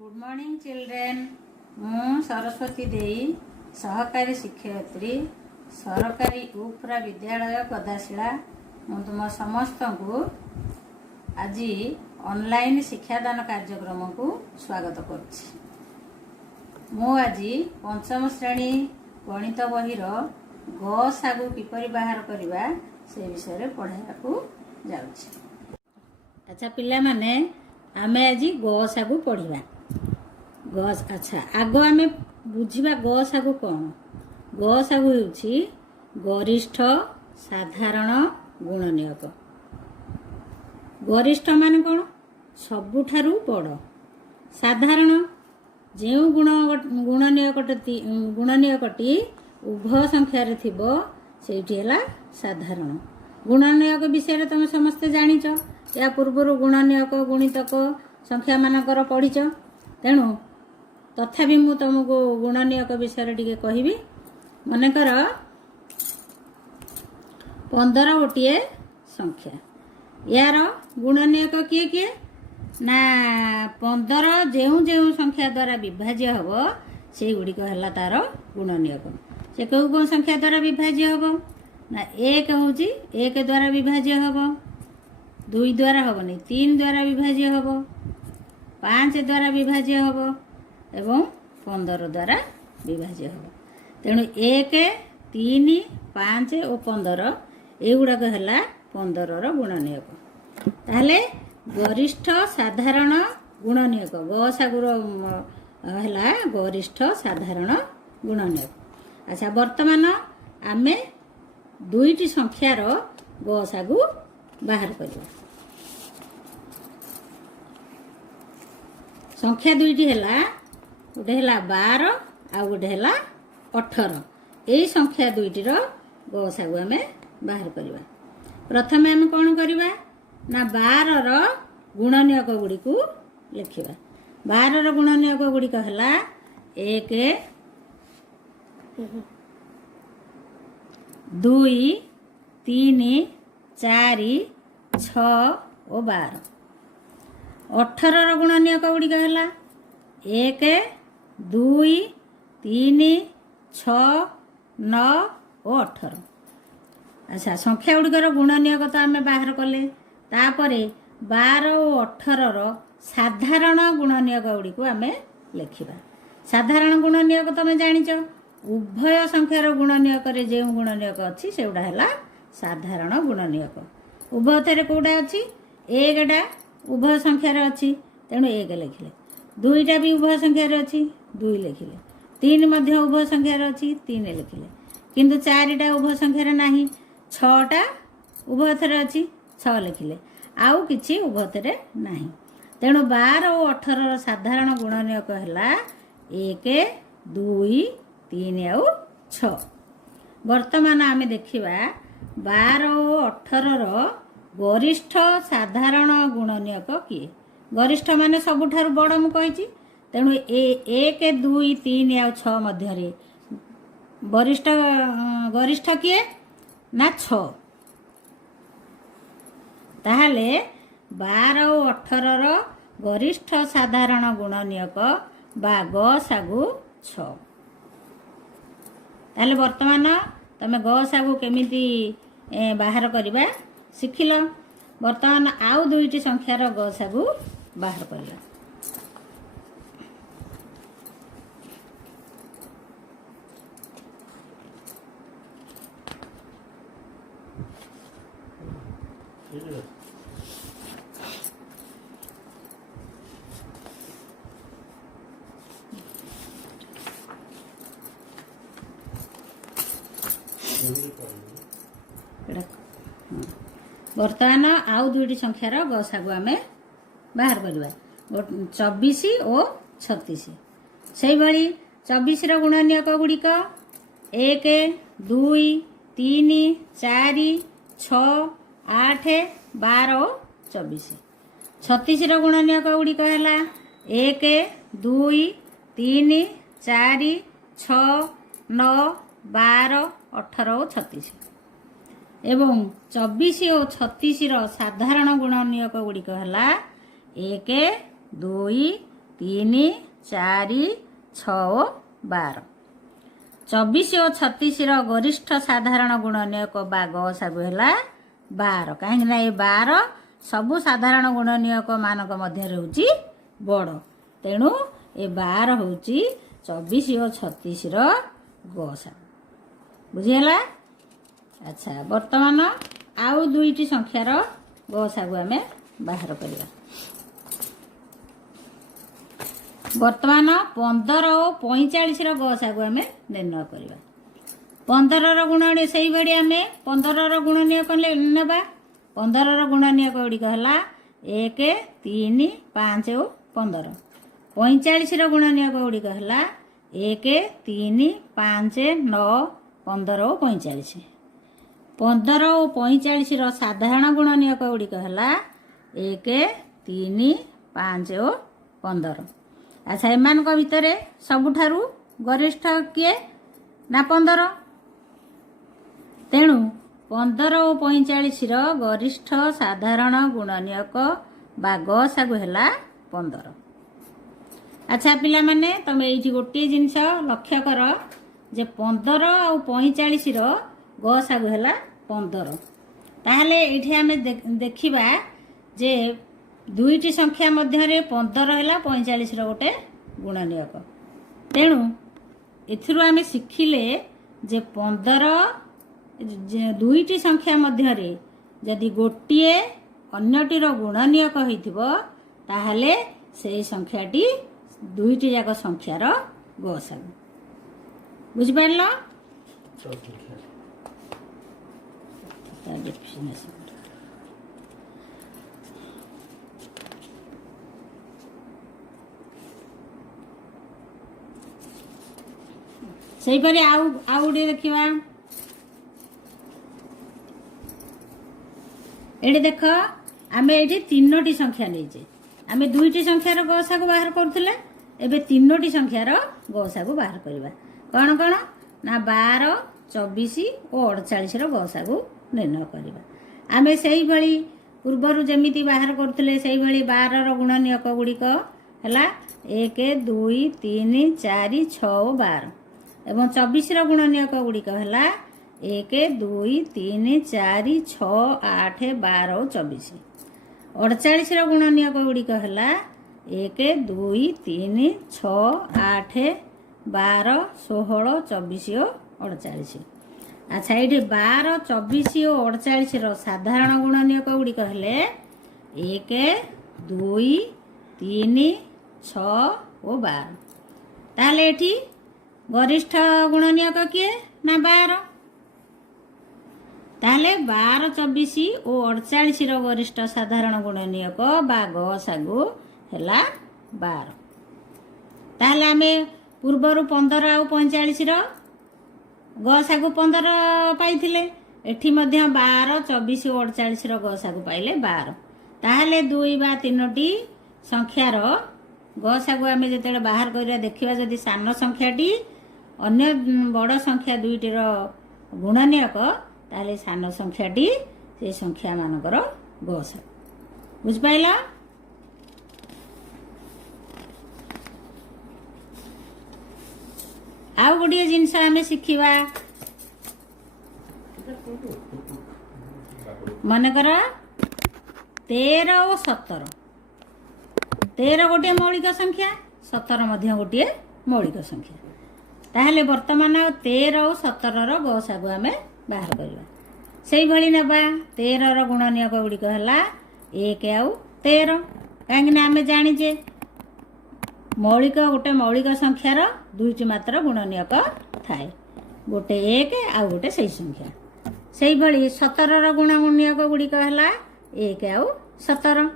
Good morning children. मु सरस्वती देई सहकारी शिक्षयत्री सरकारी उपरा विद्यालय गदाशिला मु तुम समस्त को आज ऑनलाइन शिक्षादान कार्यक्रम को स्वागत करुच्ची। मु आज पंचम श्रेणी गणित बहिर ग सागु किपरि बाहर करवा से विषय पढ़ाया को जाउछि। अच्छा पिला माने आमे आज ग सागु पढ़िबा। अच्छा आग आम बुझा ग सागु कौन। ग सागु होउछि गरिष्ठ साधारण गुणनियक। गरिष्ठ मान कौन सबुठारु बड़। साधारण जो गुणनियकटी उभय संख्यार थिबो सेठी हैला साधारण। गुणनियक विषय तुम समस्ते जानिच। या पूर्व गुणनियक गुणितक संख्या मानकर पढ़िच। तेणु तथापि मु तुमको गुणनियक विषय टिके कहबी। मनकर 15 गोटे संख्या यार गुणनियक किए किए ना 15 जो संख्या द्वारा विभाज्य हम से गुड़िक है तार गुणनियक। से कौ कौ संख्या द्वारा विभाज्य हम ना 1 हूँ 1 द्वारा विभाज्य हम, 2 द्वारा हेनी 3 द्वारा विभाज्य हम, 5 द्वारा विभाज्य हम एवं 15 द्वारा विभाज्य हम। तेणु 1, 3, 5 और 15 एगुड़ाक है 15 गुणनियक। ताहले गरिष्ठ साधारण गुणनियक ग सागुर है गरिष्ठ साधारण गुणनियक। अच्छा वर्तमान आमे 2टी संख्यार ग सागु बाहर करवा। संख्या 2टी है गोटे है 12 आ गोटे है 18। यही संख्या 2टीर ग सागु आम बाहर करवा। प्रथम आम कौन करवा ना 12 गुणनियक गुड़ी को लिखा। 12 गुणनियक गुड़िक है 1, 2, 3, 4, 6 और 12। 18 गुणनियक गुड़िक है 1, 2, 3, 6, 9 और 18। अच्छा संख्या गुड़िकर गुणनियक तो आम बाहर कले। तापर 12 और 18 साधारण गुणनियक गुड़ी को आम लिखा। साधारण गुणनियक तुम जानिच उभय संख्यार गुणनियक जो गुणनियक अच्छी से गुड़ा है साधारण गुणनियक। उभय थे कौटा अच्छी 1टा उभय संख्यार अच्छी तेणु 1 लिखिले। 2टा भी उभय संख्यार अच्छी 2 लिखिले। 3 मध्य उभय संख्यार अच्छी 3 लिखिले। किंतु 4टा उभय संख्यार नाही। 6टा उभय थे अच्छी 6 लिखिले। आउ किछि उभय थे नाही। तेणु 12 और 18 साधारण गुणनियक है 1, 2, 3 और 6। वर्तमान आम देखा 12 और 18 गरिष्ठ साधारण गुणनियक किए। गरिष्ठ माने सबुठारु बड़ मु कहिछि। तेणु 1, 2, 3 और 6 मध्य गरिष्ठ किए ना 6। ताहले 12 और 18 गरिष्ठ साधारण गुणनियक बा ग सागु 6। ताहले वर्तमान तमे ग सागु केमिति बाहर करवा शिखिल। वर्तमान आउ 2टी संख्यार ग सागु बाहर करवा। वर्तमान आउ 2टी संख्यार ग सागु आम बाहर करवा 24 और 36। से भली 24 गुणनियक गुड़िक 1, 2, 3, 4, 6, 8, 12 और 24। 36 गुणनियक गुड़िक है 1, 2, 3, 4, 6, 9, 12, 18 और 36। एवं 24 और 36 साधारण गुणनियक गुड़िक है 1, 2, 3 4 6 ଓ 12। 24 ଓ 36 गरिष्ठ साधारण गुणनीयक बा गसागु है 12 कहीं ये 12 सबु साधारण गुणनीयक मानक मध्य होची बड़ तेणु ये 12 होची 24 और 36 गसागु बुझीगला। अच्छा वर्तमान आउ दुईटी संख्यार गसागु आम बाहर करवा। वर्तमान 15 और 45 गसागु आम निर्णय करवा। 15 गुणनीय से भाई आम 15 गुणनीयक नेबा। 15 गुणनीयक गुड़िक है 1 3 5 और 15। 45 गुणनीयक गुड़िक है 1 3 5 9 15 और 45। 15 और 45 साधारण गुणनीयक गुड़िक है 1 3 5 और 15। अच्छा एमान भितर सबुठारु गरिष्ठ किए ना 15 तेणु 15 और 45 गरिष्ठ साधारण गुणनीयक बा गसागु है 15। अच्छा पिला माने तुम ये गोटे जिनस लक्ष्य कर जे 15 और 45 गसागु है 15। ताहले ये आम देखा जे दुईटी संख्या मध्य 15 है 45 गोटे गुणनीयक तेणु एथिरु आम शिखिले जे 15 दुईटी संख्या मध्य जदि गोटे अन्यटीर गुणनीयक होइथिबो ताहले से संख्याटी दुईटी जाक संख्यार गसागु बुझिपारल। सेहीपरि आउ गोटे देखा ये देख आम ये 3टी संख्या नहीं आम दुईटी संख्यार गसागु बाहर करुले एबे 3टी संख्यार गसागु बाहर करवा कौन कौन ना 12 24 और 48 गसागु निर्णय करवा। आम से पूर्वर जमी बाहर करुले से 12 गुणनीयक गुड़िक है 1 2 3 4 6 और 12 एवं 24 गुणनीयक गुड़िक है 1 2 3 4 6 8 12 और 24। 48 गुणनीयक गुड़िक है 1 2 3 6 8 12 16 24 और 48। अच्छा ये 12 24 और 48 साधारण गुणनीयक गुड़िक है 1 2 3 6 और 12। ताहले एठी गरिष्ठ गुणनीयक किए ना 12 ताहले 12 24 और 48 गरिष्ठ साधारण गुणनीयक बा गसागु है 12। ताहले आमे पूर्वर 15 और 45 गसागु 15 पाइथिले एठी मध्य 12 24 और 48 गसागु पाइले 12। ताहले 2 बा 3टी संख्यार गसागु आमे जेतेबेले बाहर करिया देखिबा जदि सान संख्याटी अन्य बड़ संख्या दुईटीर गुणनीयक ताहले सान संख्याटी से संख्या मानकर गसागु बुझिपाइल। आउ गोटे जिनस आम शिखा मनकर 13 और 17 13 गोटे मौलिक संख्या 17 मध्य गोटे मौलिक संख्या ताहले वर्तमान 13 और 17 गसागु आम बाहर करवा। से भाई ना 13 गुणनीयक गुड़िक है 1 आउ 13 कहीं आम जाचे मौलिक गोटे मौलिक संख्यार दुईटी मात्र गुणनीयक थाए गोटे 1 आउ गोटे से संख्या से भाई 17 गुणनीयक गुड़िक है 1 आउ 17।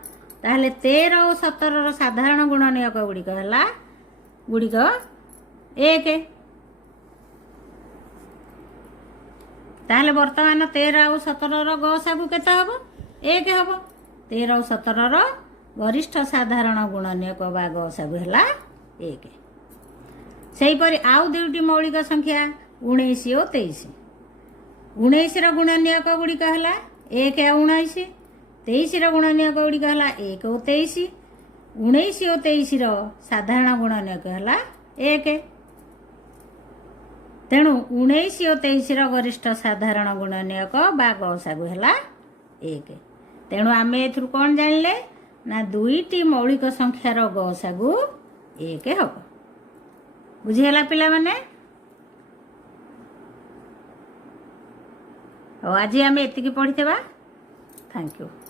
ताहले 13 और 17 साधारण गुणनीयक गुड़िक है गुड़िक 1। ताहले वर्तमान 13 और 17 गसागु केते हबो 1 हबो। 13 और 17 गरिष्ठ साधारण गुणनीयक बा गसागु है 1। सेहीपरि आउ दुईटी मौलिक संख्या 19 और 23। 19 गुणनीयक गुड़िक है 1 और 19। 23 गुणनीयक गुड़िक है 1 और 23। 19 ଓ 23 ସାଧାରଣ ଗୁଣନୀୟକ ହେଲା 1। ତେଣୁ 19 ଓ 23 ଗରିଷ୍ଠ ସାଧାରଣ ଗୁଣନୀୟକ ବା ଗସାଗୁ ହେଲା 1। ତେଣୁ ଆମେ ଏଥିରୁ କ'ଣ ଜାଣିଲେ ନା ଦୁଇଟି ମୌଳିକ ସଂଖ୍ୟାର ଗସାଗୁ 1 ହେବ। ବୁଝିଗଲା ପିଲାମାନେ? ଆଉ ଆଜି ଆମେ ଏତିକି ପଢ଼ିଥିବା। Thank you.